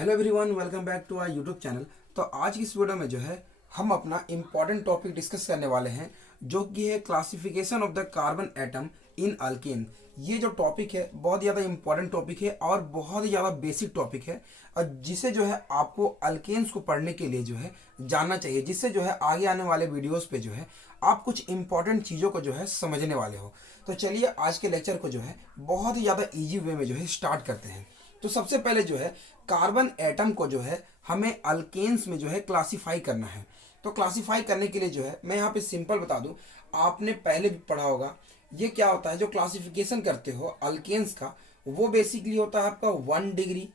Hello everyone, welcome back to our YouTube channel. तो आज की इस वीडियो में जो है हम अपना इम्पॉर्टेंट टॉपिक डिस्कस करने वाले हैं, जो कि है classification of the carbon atom in alkane. ये जो टॉपिक है बहुत ज़्यादा इम्पॉर्टेंट टॉपिक है और बहुत ही ज़्यादा बेसिक टॉपिक है, और जिसे जो है आपको अल्केन्स को पढ़ने के लिए जो है जानना चाहिए, जिससे जो है आगे आने वाले वीडियोज़ पे जो है आप कुछ इंपॉर्टेंट चीज़ों को जो है समझने वाले हो। तो चलिए आज के लेक्चर को जो है बहुत ही ज़्यादा ईजी वे में जो है स्टार्ट करते हैं। तो सबसे पहले जो है कार्बन एटम को जो है हमें अल्केन्स में जो है क्लासिफाई करना है। तो क्लासिफाई करने के लिए जो है मैं यहाँ पे सिंपल बता दूं, आपने पहले भी पढ़ा होगा। ये क्या होता है, जो क्लासिफिकेशन करते हो अल्केन्स का, वो बेसिकली होता है आपका 1 डिग्री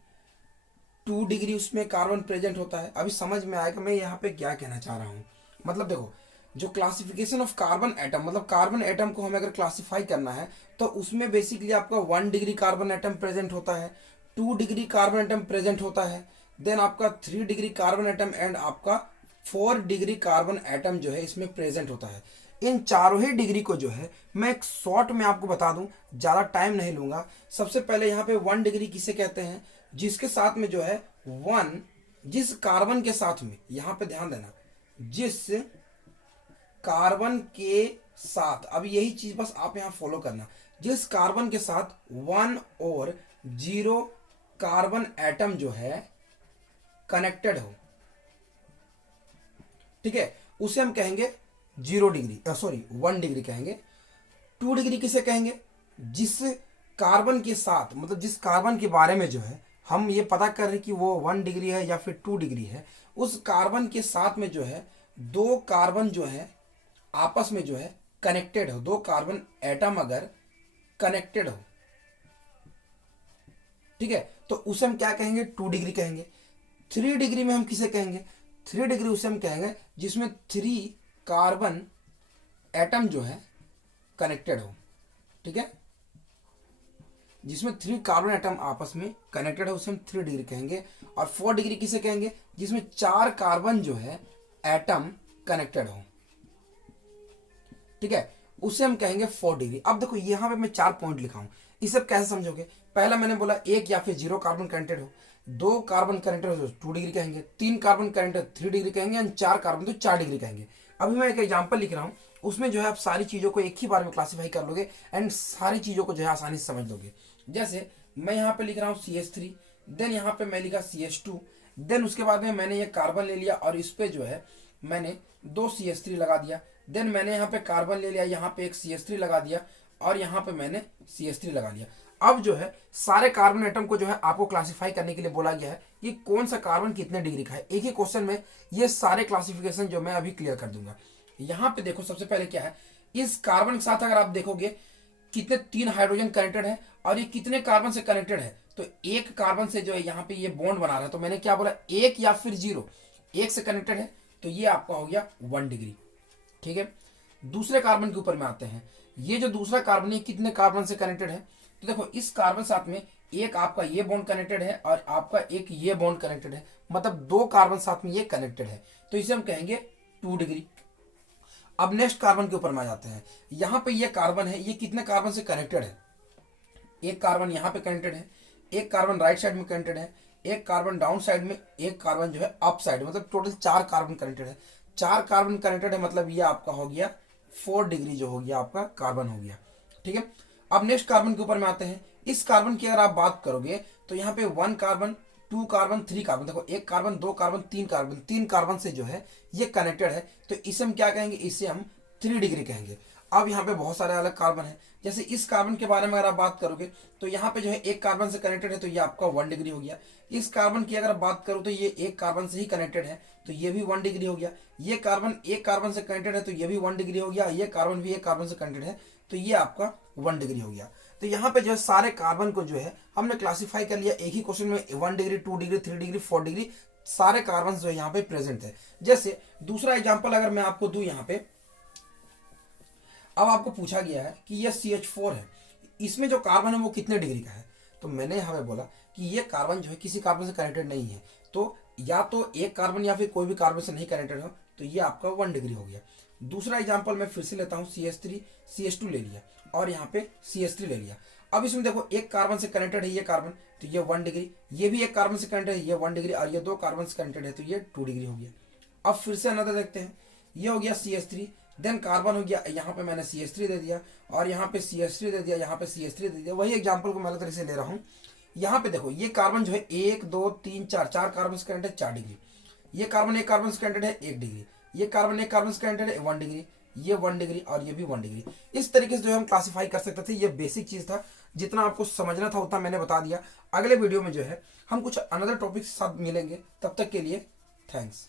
2 डिग्री उसमें कार्बन प्रेजेंट होता है। अभी समझ में आएगा मैं यहाँ पे क्या कहना चाह रहा हूँ। मतलब देखो, जो क्लासिफिकेशन ऑफ कार्बन एटम, मतलब कार्बन एटम को हमें अगर क्लासिफाई करना है तो उसमें बेसिकली आपका 1 डिग्री कार्बन एटम प्रेजेंट होता है, 2 डिग्री कार्बन एटम प्रेजेंट होता है, देन आपका 3 डिग्री कार्बन एटम एंड आपका 4 डिग्री कार्बन एटम जो है इसमें प्रेजेंट होता है। इन चारों ही डिग्री को जो है मैं एक शॉर्ट में आपको बता दूं, ज़्यादा टाइम नहीं लूंगा। सबसे पहले यहाँ पे 1 डिग्री किसे कहते हैं, जिसके साथ में जो है जिस कार्बन के साथ में, यहाँ पे ध्यान देना, जिस कार्बन के साथ, अब यही चीज बस आप यहां फॉलो करना, जिस कार्बन के साथ 1 और 0 कार्बन एटम जो है कनेक्टेड हो, ठीक है, उसे हम कहेंगे 0 डिग्री, सॉरी 1 डिग्री कहेंगे। 2 डिग्री किसे कहेंगे, जिस कार्बन के साथ, मतलब जिस कार्बन के बारे में जो है हम ये पता कर रहे कि वो 1 डिग्री है या फिर 2 डिग्री है, उस कार्बन के साथ में जो है दो कार्बन जो है आपस में जो है कनेक्टेड हो, दो कार्बन एटम अगर कनेक्टेड हो, ठीक है, तो उसे हम क्या कहेंगे, 2 डिग्री कहेंगे। 3 डिग्री में हम किसे कहेंगे, 3 डिग्री उसे हम कहेंगे जिसमें 3 कार्बन एटम जो है कनेक्टेड हो, ठीक है, जिसमें 3 कार्बन एटम आपस में कनेक्टेड है, उसे हम 3 डिग्री कहेंगे। और 4 डिग्री किसे कहेंगे, जिसमें 4 कार्बन जो है एटम कनेक्टेड हो, ठीक है, उसे हम कहेंगे 4 डिग्री। अब देखो यहाँ पे मैं 4 पॉइंट लिखा हूं, इसे आप कैसे समझोगे। पहला मैंने बोला 1 या फिर 0 कार्बन कनेक्टेड हो, 2 कार्बन कनेक्टेड हो तो 2 डिग्री कहेंगे, 3 कार्बन कनेक्टेड 3 डिग्री कहेंगे, एंड 4 कार्बन तो 4 डिग्री कहेंगे। अभी मैं एक एग्जाम्पल लिख रहा हूँ, उसमें जो है आप सारी चीज़ों को एक ही बार में क्लासीफाई कर लोगे एंड सारी चीज़ों को जो है आसानी से समझ लोगे। जैसे मैं यहाँ पे लिख रहा हूँ CH3, देन यहाँ पे मैं लिखा CH2, देन उसके बाद में मैंने ये कार्बन ले लिया और इस पे जो है मैंने 2 CH3 लगा दिया, देन मैंने यहाँ पे कार्बन ले लिया, यहाँ पे एक CH3 लगा दिया और यहाँ पे मैंने CH3 लगा लिया। अब जो है सारे कार्बन एटम को जो है आपको क्लासिफाई करने के लिए बोला गया है कि कौन सा कार्बन कितने डिग्री का है। एक ही क्वेश्चन में ये सारे क्लासिफिकेशन जो मैं अभी क्लियर कर दूंगा। यहाँ पे देखो सबसे पहले क्या है, इस कार्बन के साथ अगर आप देखोगे कितने 3 हाइड्रोजन कनेक्टेड है और ये कितने कार्बन से कनेक्टेड है, तो एक कार्बन से जो है यहाँ पे ये बॉन्ड बना रहा है। तो मैंने क्या बोला, 1 या फिर 0, 1 से कनेक्टेड है, तो ये आपका हो गया 1 डिग्री, ठीक है। दूसरे कार्बन के ऊपर में आते हैं, ये जो दूसरा कार्बन है कितने कार्बन से कनेक्टेड है, तो देखो इस कार्बन साथ में एक आपका ये बॉन्ड कनेक्टेड है और आपका एक ये बॉन्ड कनेक्टेड है, मतलब 2 कार्बन साथ में ये कनेक्टेड है, तो इसे हम कहेंगे 2 डिग्री। अब नेक्स्ट कार्बन के ऊपर में आ जाते हैं, यहाँ पे ये कार्बन है, ये कितने कार्बन से कनेक्टेड है, एक कार्बन यहाँ पे कनेक्टेड है, एक कार्बन राइट साइड में कनेक्टेड है, एक कार्बन डाउन साइड में, एक कार्बन जो है अप साइड, मतलब टोटल 4 कार्बन कनेक्टेड है। 4 कार्बन कनेक्टेड है, मतलब ये आपका हो गया 4 डिग्री जो हो गया आपका कार्बन हो गया, ठीक है। अब नेक्स्ट कार्बन के ऊपर में आते हैं, इस कार्बन की अगर आप बात करोगे तो यहाँ पे 1 कार्बन 2 कार्बन 3 कार्बन, देखो 1 कार्बन 2 कार्बन 3 कार्बन, 3 कार्बन से जो है ये कनेक्टेड है, तो इसे हम क्या कहेंगे, इसे हम 3 डिग्री कहेंगे। अब यहाँ पे बहुत सारे अलग कार्बन है, जैसे इस कार्बन के बारे में अगर आप बात करोगे तो यहाँ पे जो है एक कार्बन से कनेक्टेड है, तो ये आपका 1 डिग्री हो गया। इस कार्बन की अगर बात करूँ तो ये एक कार्बन से ही कनेक्टेड है, तो ये भी 1 डिग्री हो गया। ये कार्बन एक कार्बन से कनेक्टेड है, तो ये भी 1 डिग्री हो गया। ये कार्बन भी एक कार्बन से कनेक्टेड है, तो ये आपका 1 डिग्री हो गया। तो यहाँ पे जो है सारे कार्बन को जो है हमने क्लासिफाई कर लिया एक ही क्वेश्चन में, 1 डिग्री 2 डिग्री 3 डिग्री 4 डिग्री, सारे कार्बन जो है यहाँ पे प्रेजेंट है। जैसे दूसरा एग्जाम्पल अगर मैं आपको दूं, यहाँ पे अब आपको पूछा गया है कि यह CH4 है, इसमें जो कार्बन है वो कितने डिग्री का है, तो मैंने यहाँ पे बोला कि ये कार्बन जो है किसी कार्बन से कनेक्टेड नहीं है, तो या तो एक कार्बन या फिर कोई भी कार्बन से नहीं कनेक्टेड हो, तो ये आपका 1 डिग्री हो गया। दूसरा एग्जाम्पल मैं फिर से लेता हूँ, CH3 CH2 ले लिया और यहाँ पे CH3 ले लिया। अब इसमें देखो एक कार्बन से कनेक्टेड है ये कार्बन, तो ये 1 डिग्री, ये भी एक कार्बन से कनेक्टेड है ये 1 डिग्री, और ये 2 कार्बन से कनेक्टेड है तो ये 2 डिग्री हो गया। अब फिर से अनदर देखते हैं, ये हो गया CH3, देन कार्बन हो गया, यहाँ पे मैंने CH3 दे दिया और यहाँ पे CH3 दे दिया, यहाँ पे CH3 दे दिया। वही एग्जांपल को मैं अलग तरीके से ले रहा हूँ। यहाँ पे देखो ये कार्बन जो है 1 2 3 4 4 कार्बन से कनेक्टेड है 4 डिग्री, ये कार्बन एक कार्बन से कनेक्टेड है 1 डिग्री, ये कार्बन एक कार्बन से कनेक्टेड है 1 डिग्री, ये 1 डिग्री और ये भी 1 डिग्री। इस तरीके से जो है हम क्लासिफाई कर सकते थे। ये बेसिक चीज था, जितना आपको समझना था उतना मैंने बता दिया। अगले वीडियो में जो है हम कुछ अनदर टॉपिक के साथ मिलेंगे, तब तक के लिए थैंक्स।